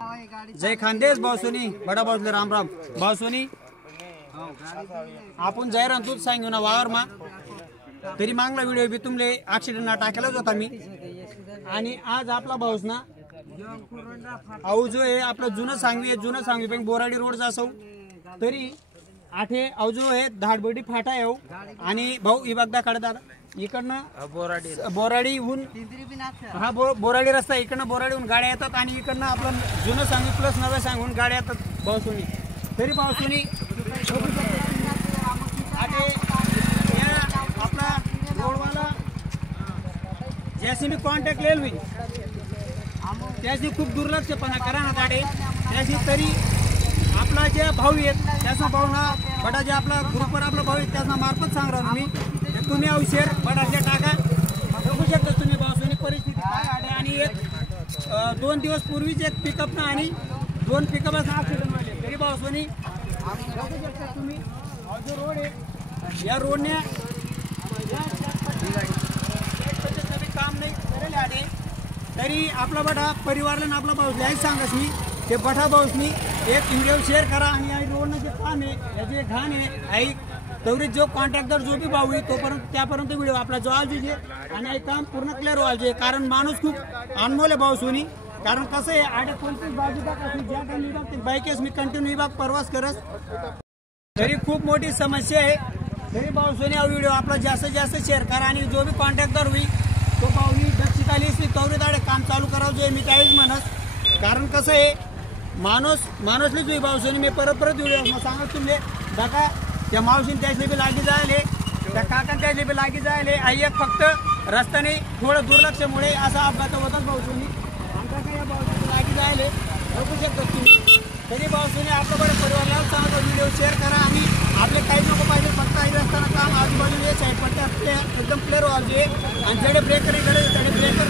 जय खानदेश भाऊसोनी बडा भाऊले राम राम भाऊसोनी आपण जाहिरात दूध सांगू ना वावर मा तरी मागला व्हिडिओ बी तुमले ऍक्सिडेंट ना टाकलाच होता मी आणि आज आपला भाऊस ना अहो जो आहे आपलं जुनं सांगवी पण बोराडी रोड जासो तरी आठे अहो जो आहे धाडबडी फाटा आहे आणि भाऊ इबागदा कडदा इकडनं बोराडीहून हा बोराडी रस्ता इकडनं बोराडीहून गाड्या येतात आणि इकडनं आपलं जुनं सांगवी प्लस नव्या सांगून गाड्या येतात भाऊसोनी तरी भाऊसोनी आपला रोडवाला ज्याशी मी कॉन्टॅक्ट लेल होईल त्याशी खूप दुर्लक्षपणा करा ना गाडी त्याशी तरी आपला जे भाऊ आहेत त्याचा भाऊ ना बटा जे आपला ग्रुपवर आपला भाऊ आहे त्याचा मार्फत सांग राहतो मी तुम्ही अवशेर बटाचे टाका बघू शकता तुम्ही भाऊसोनी परिस्थिती काय आहे आणि एक 2 दिवस पूर्वीच एक पिकअप ना आणि 2 पिकअपचा ऍक्सिडेंट झाले तरी भाऊसोनी बघू शकता तुम्ही जो रोड आहे या रोडने काम नाही करेल आले तरी आपला बटा परिवारला आपला भाऊ यायच सांगस मी ते बठा भाऊसनी एक व्हिडिओ शेअर करा आणि आई रोडनं जे काम आहे याचे घाण आहे आई तवरीत जो कॉन्ट्रॅक्टर जो भी भाऊ आहे तोपर्यंत त्यापर्यंत व्हिडिओ आपला जो आलजे आणि आई काम पूर्ण क्लिअर व्हायचे कारण माणूस खूप अनमोल आहे भाऊसोनी कारण कसं आहे आडे कोणतीच बाजू टाकायची ज्या काही बघते बाईकेस मी कंटिन्यू विभाग प्रवास करस तरी खूप मोठी समस्या आहे तरी भाऊसोनी हा व्हिडिओ आपला जास्तीत जास्त शेअर करा आणि जो भी कॉन्ट्रॅक्टर होईल तो भाऊनी दक्षिताली तवरीत आडे काम चालू करावं जे मी काहीच म्हणत कारण कसं आहे माणूसलीच होई भाऊसोनी मी परत व्हिडिओ सांगत तुमले बघा त्या मावशीने त्याचे बी लागी जायले त्या काकांना त्याचे बी लागी जायले आई एक फक्त रस्त्याने थोडं दुर्लक्षामुळे असा अपघात होताच भाऊसोनी आमच्या काही या भाऊसोनी लागी जायले बघू शकतो तुम्ही तरी भाऊसोनी आपल्याकडे परिवाराला सांगतो व्हिडिओ शेअर करा आणि आपले काही नको पाहिजे फक्त आई रस्त्यानं काम आजूबाजूला साईड पट्टे आपले एकदम क्लिअर व्हायचे आणि जेडे ब्रेकर इकडे तेडे ब्रेकर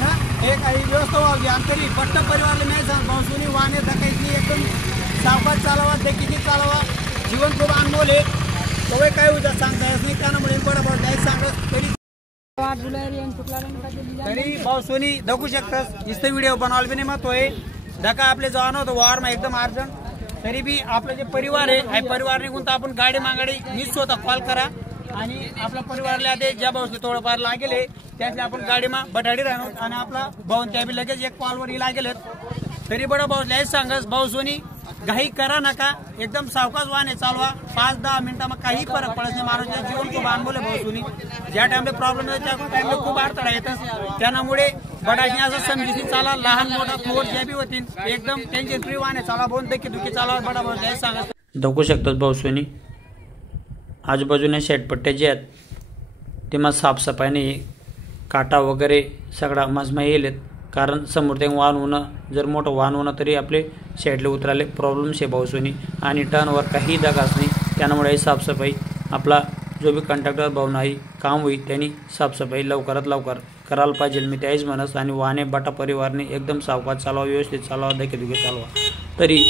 ना एक आई व्यवस्था व्हावी आणि तरी पट्ट परिवारला नाही सांग भाऊसोनी वाहने धकायची एकदम सावकाश चालवा देखील चालवा जीवन खूप अनमोल आहे तो काय उद्या सांगता येत नाही त्यामुळे बडा भाऊ काय सांगत तरी भाऊसोनी बघू शकतात नुसतं व्हिडिओ बनवायला बी नाही महत्व आहे धका आपले जवान होतं वार मा एकदम अर्जंट तरी बी आपले जे परिवार आहे परिवार निघून तर आपण गाडी मागाडी मीच स्वतः कॉल करा आणि आपल्या परिवारला आधी ज्या भाऊसले थोडंफार लागेल त्यातले आपण गाडी मा बटाडी राहणार आणि आपला भाऊ त्या बी लगेच एक कॉलवर लागेल तरी बडा भाऊ यायच सांगस भाऊसोनी घाई करा नका एकदम सावकाश वाहने चालवा 5-10 मिनिटांना काही फरक पडत नाही माणूसच्या जीवन खूप अनमोल आहे भाऊसोनी ज्या टाइमला प्रॉब्लेम आहे त्या टाइमला खूप अडथळा येतात त्यामुळे बडाशी असं समजून चाला लहान मोठा थोड ज्या बी होतील एकदम टेन्शन फ्री वाहने चालवा बोन दुखी चालवा बडा भाऊ यायच सांगस बघू शकतात भाऊसोनी आजूबाजूने शेटपट्ट्या जे आहेत ते मग साफसफाई नाही काटा वगैरे सगळा मजमा येईल कारण समोर ते वाहन होणं जर मोठं वाहन होणं तरी आपले शेडले उतराले प्रॉब्लेम्स आहे भाऊसोनी आणि टर्नवर काही जागाच नाही त्यामुळे साफसफाई आपला जो बी कंट्रॅक्टर भाऊ नाही काम होईल त्यांनी साफसफाई लवकरात लवकर करायला पाहिजे मी त्याच म्हणस आणि वाहने बटा परिवारने एकदम सावकाश चालवा व्यवस्थित चालवा देखील चालवा तरी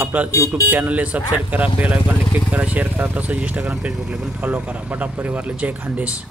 आपला यूट्यूब चॅनलला सबस्क्राईब करा बेल आयकॉनला क्लिक करा शेअर करा तसंच इंस्टाग्राम फेसबुकला पण फॉलो करा बटा परिवारला जय खानदेश।